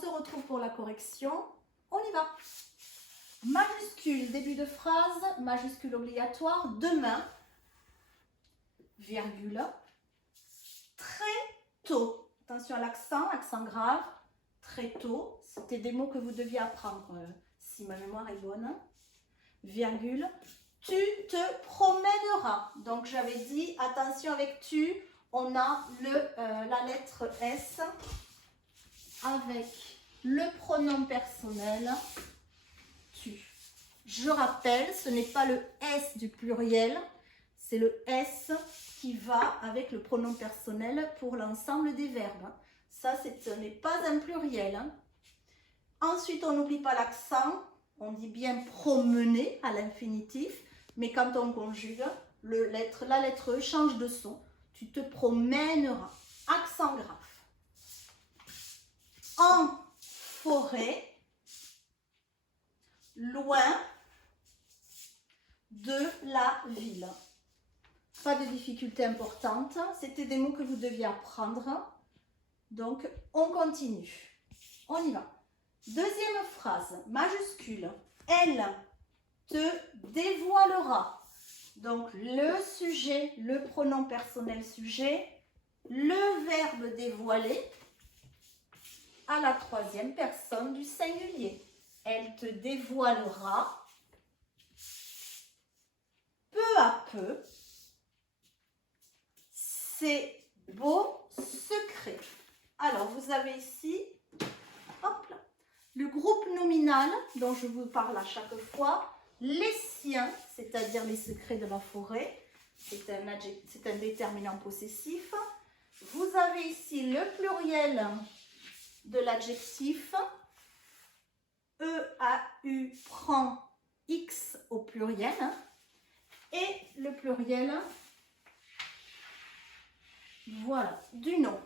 se retrouve pour la correction. On y va. Majuscule, début de phrase, majuscule obligatoire, demain, virgule, très tôt. Attention à l'accent, accent grave, très tôt. C'était des mots que vous deviez apprendre si ma mémoire est bonne. Virgule, tu te promèneras. Donc j'avais dit, attention avec tu, on a la lettre S avec le pronom personnel tu. Je rappelle, ce n'est pas le S du pluriel, c'est le S qui va avec le pronom personnel pour l'ensemble des verbes. Ça, ce n'est pas un pluriel. Ensuite, on n'oublie pas l'accent. On dit bien promener à l'infinitif, mais quand on conjugue, la lettre E change de son. Tu te promèneras. Accent grave. En forêt, loin de la ville. Pas de difficulté importante. C'était des mots que vous deviez apprendre. Donc, on continue. On y va. Deuxième phrase, majuscule. Elle te dévoilera. Donc, le sujet, le pronom personnel sujet, le verbe dévoiler à la troisième personne du singulier. Elle te dévoilera peu à peu ses beaux secrets. Alors, vous avez ici, hop là, le groupe nominal dont je vous parle à chaque fois, les siens, c'est-à-dire les secrets de la forêt, c'est un déterminant possessif. Vous avez ici le pluriel de l'adjectif, EAU prend X au pluriel, et le pluriel, voilà, du nom.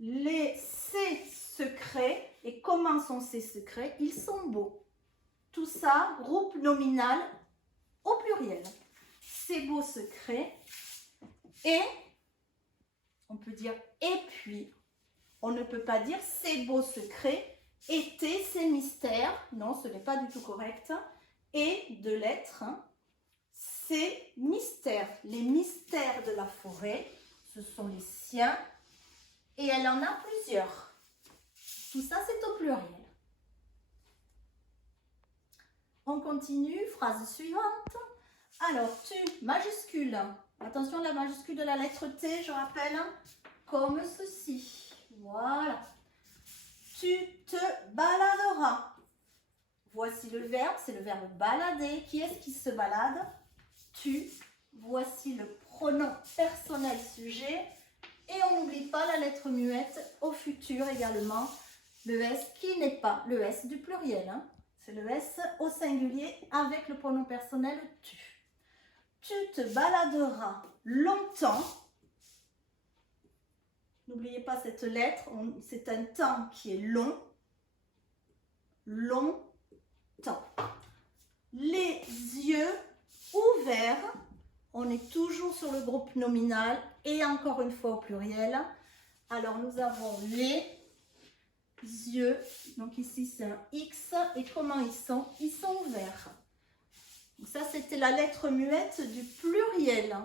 Ces secrets, et comment sont ces secrets? Ils sont beaux. Tout ça, groupe nominal au pluriel. Ces beaux secrets, et, on peut dire et puis, on ne peut pas dire ces beaux secrets, étaient ces mystères, non, ce n'est pas du tout correct, et de l'être, ces mystères, les mystères de la forêt, ce sont les siens, et elle en a plusieurs. Tout ça, c'est au pluriel. On continue, phrase suivante. Alors, tu, majuscule. Attention, la majuscule de la lettre T, je rappelle, comme ceci. Voilà. Tu te baladeras. Voici le verbe, c'est le verbe balader. Qui est-ce qui se balade? Tu. Voici le pronom personnel sujet. Et on n'oublie pas la lettre muette au futur également. Le S qui n'est pas le S du pluriel. Hein. C'est le S au singulier avec le pronom personnel tu. Tu te baladeras longtemps. N'oubliez pas cette lettre. C'est un temps qui est long. Longtemps. Les yeux ouverts. On est toujours sur le groupe nominal et encore une fois au pluriel. Alors nous avons les yeux. Donc ici c'est un X. Et comment ils sont? Ils sont ouverts. Donc ça c'était la lettre muette du pluriel.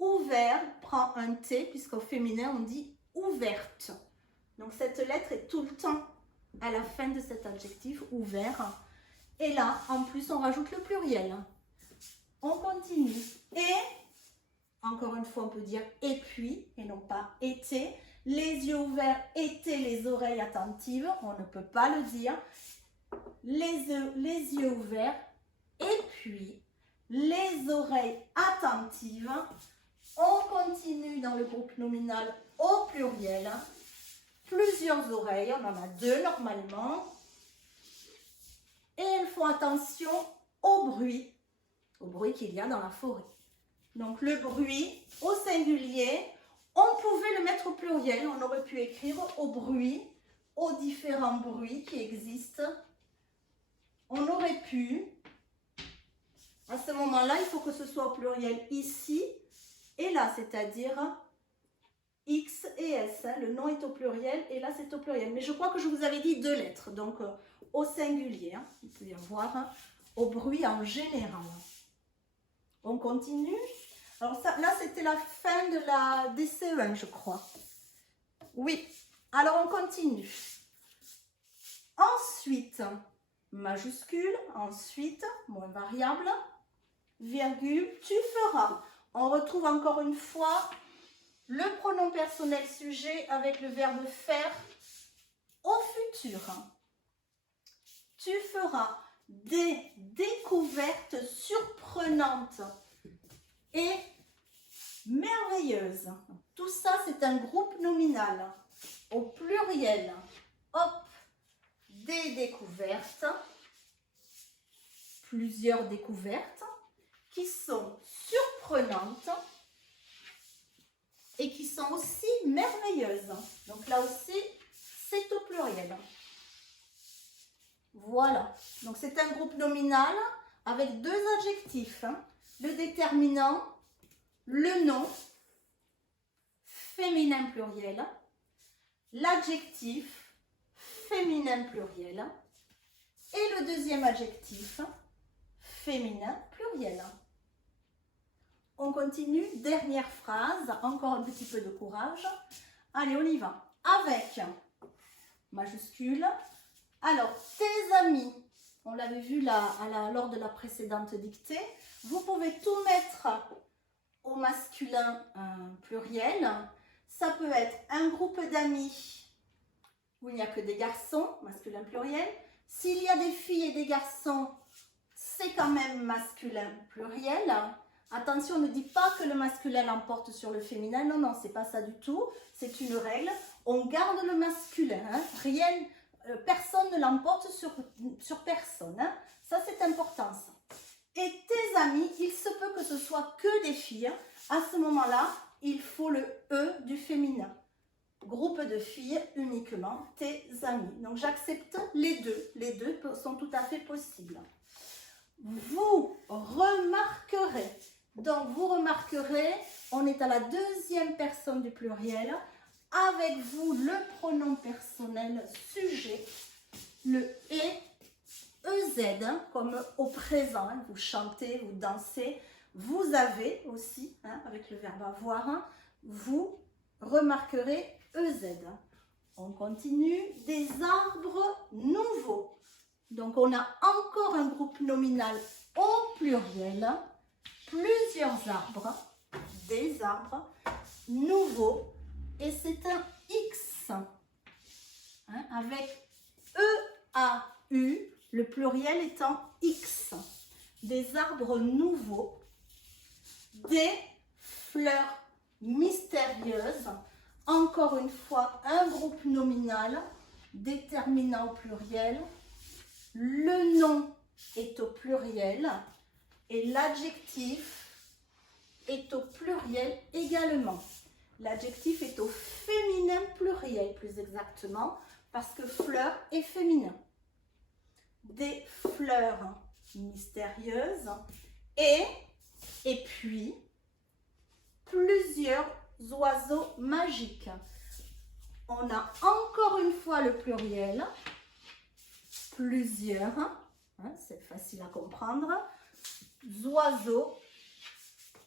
Ouvert prend un T puisqu'au féminin on dit ouverte. Donc cette lettre est tout le temps à la fin de cet adjectif ouvert. Et là en plus on rajoute le pluriel. On continue. Et, encore une fois, on peut dire et puis, et non pas était. Les yeux ouverts étaient les oreilles attentives. On ne peut pas le dire. Les yeux ouverts et puis, les oreilles attentives. On continue dans le groupe nominal au pluriel. Plusieurs oreilles, on en a deux normalement. Et elles font attention au bruit qu'il y a dans la forêt. Donc le bruit au singulier, on pouvait le mettre au pluriel, on aurait pu écrire au bruit, aux différents bruits qui existent. On aurait pu, à ce moment-là, il faut que ce soit au pluriel ici et là, c'est-à-dire X et S. Hein. Le nom est au pluriel et là c'est au pluriel. Mais je crois que je vous avais dit 2 lettres, donc au singulier. Hein. Il peut y avoir hein, au bruit en général. On continue. Alors ça, là c'était la fin de la DCE1, je crois. Oui. Alors on continue. Ensuite, majuscule, ensuite, moins variable, virgule, tu feras. On retrouve encore une fois le pronom personnel sujet avec le verbe faire au futur. Tu feras des découvertes surprenantes et merveilleuses. Tout ça, c'est un groupe nominal. Au pluriel, hop, des découvertes, plusieurs découvertes qui sont surprenantes et qui sont aussi merveilleuses. Donc là aussi, c'est au pluriel. Voilà. Donc c'est un groupe nominal avec 2 adjectifs. Hein. Le déterminant, le nom, féminin pluriel, l'adjectif, féminin pluriel, et le deuxième adjectif, féminin pluriel. On continue, dernière phrase, encore un petit peu de courage. Allez, on y va. Avec, majuscule. Alors, tes amis, on l'avait vu là, lors de la précédente dictée, vous pouvez tout mettre au masculin pluriel. Ça peut être un groupe d'amis où il n'y a que des garçons, masculin pluriel. S'il y a des filles et des garçons, c'est quand même masculin pluriel. Attention, ne dit pas que le masculin l'emporte sur le féminin. Non, non, c'est pas ça du tout. C'est une règle. On garde le masculin. Hein. Rien, personne ne l'emporte sur personne. Hein. Ça, c'est important. Ça. Et tes amis, il se peut que ce soit que des filles. À ce moment-là, il faut le E du féminin. Groupe de filles uniquement, tes amis. Donc, j'accepte les deux. Les deux sont tout à fait possibles. Vous remarquerez. Donc, vous remarquerez, on est à la deuxième personne du pluriel. Avec vous, le pronom personnel sujet, le EZ, hein, comme au présent. Hein, vous chantez, vous dansez. Vous avez aussi, hein, avec le verbe avoir, hein, vous remarquerez EZ. On continue. Des arbres nouveaux. Donc, on a encore un groupe nominal au pluriel. Plusieurs arbres, des arbres nouveaux. Et c'est un X. Hein, avec EAU, le pluriel étant X. Des arbres nouveaux. Des fleurs mystérieuses. Encore une fois, un groupe nominal déterminant au pluriel. Le nom est au pluriel et l'adjectif est au pluriel également. L'adjectif est au féminin pluriel, plus exactement, parce que fleur est féminin. Des fleurs mystérieuses et puis plusieurs oiseaux magiques. On a encore une fois le pluriel. Plusieurs, hein, c'est facile à comprendre. Oiseaux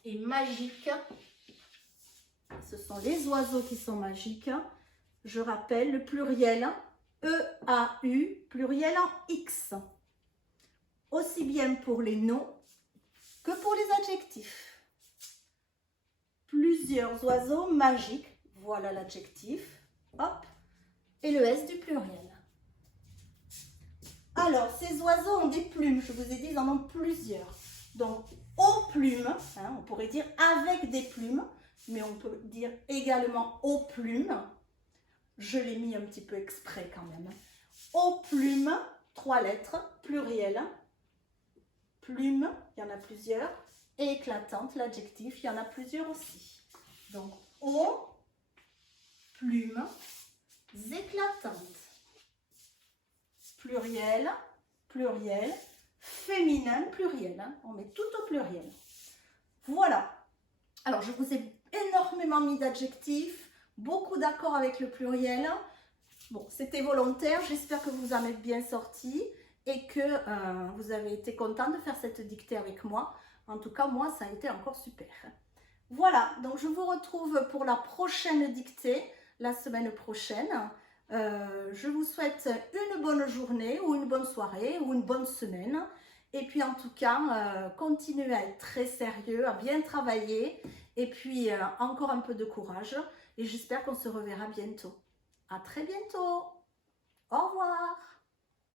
et magiques. Ce sont les oiseaux qui sont magiques. Je rappelle le pluriel EAU, pluriel en X. Aussi bien pour les noms que pour les adjectifs. Plusieurs oiseaux magiques. Voilà l'adjectif. Hop. Et le S du pluriel. Alors, ces oiseaux ont des plumes. Je vous ai dit, ils en ont plusieurs. Donc, aux plumes, hein, on pourrait dire avec des plumes, mais on peut dire également aux plumes. Je l'ai mis un petit peu exprès quand même. Aux plumes, 3 lettres, pluriel. Plume, il y en a plusieurs. Et éclatante, l'adjectif, il y en a plusieurs aussi. Donc, aux plumes éclatantes. Pluriel, pluriel, féminin, pluriel. Hein. On met tout au pluriel. Voilà. Alors, je vous ai énormément mis d'adjectifs, beaucoup d'accord avec le pluriel. Bon, c'était volontaire, j'espère que vous en êtes bien sortis et que vous avez été content de faire cette dictée avec moi. En tout cas, moi, ça a été encore super. Voilà, donc je vous retrouve pour la prochaine dictée, la semaine prochaine. Je vous souhaite une bonne journée ou une bonne soirée ou une bonne semaine. Et puis en tout cas, continuez à être très sérieux, à bien travailler. Et puis encore un peu de courage. Et j'espère qu'on se reverra bientôt. À très bientôt. Au revoir.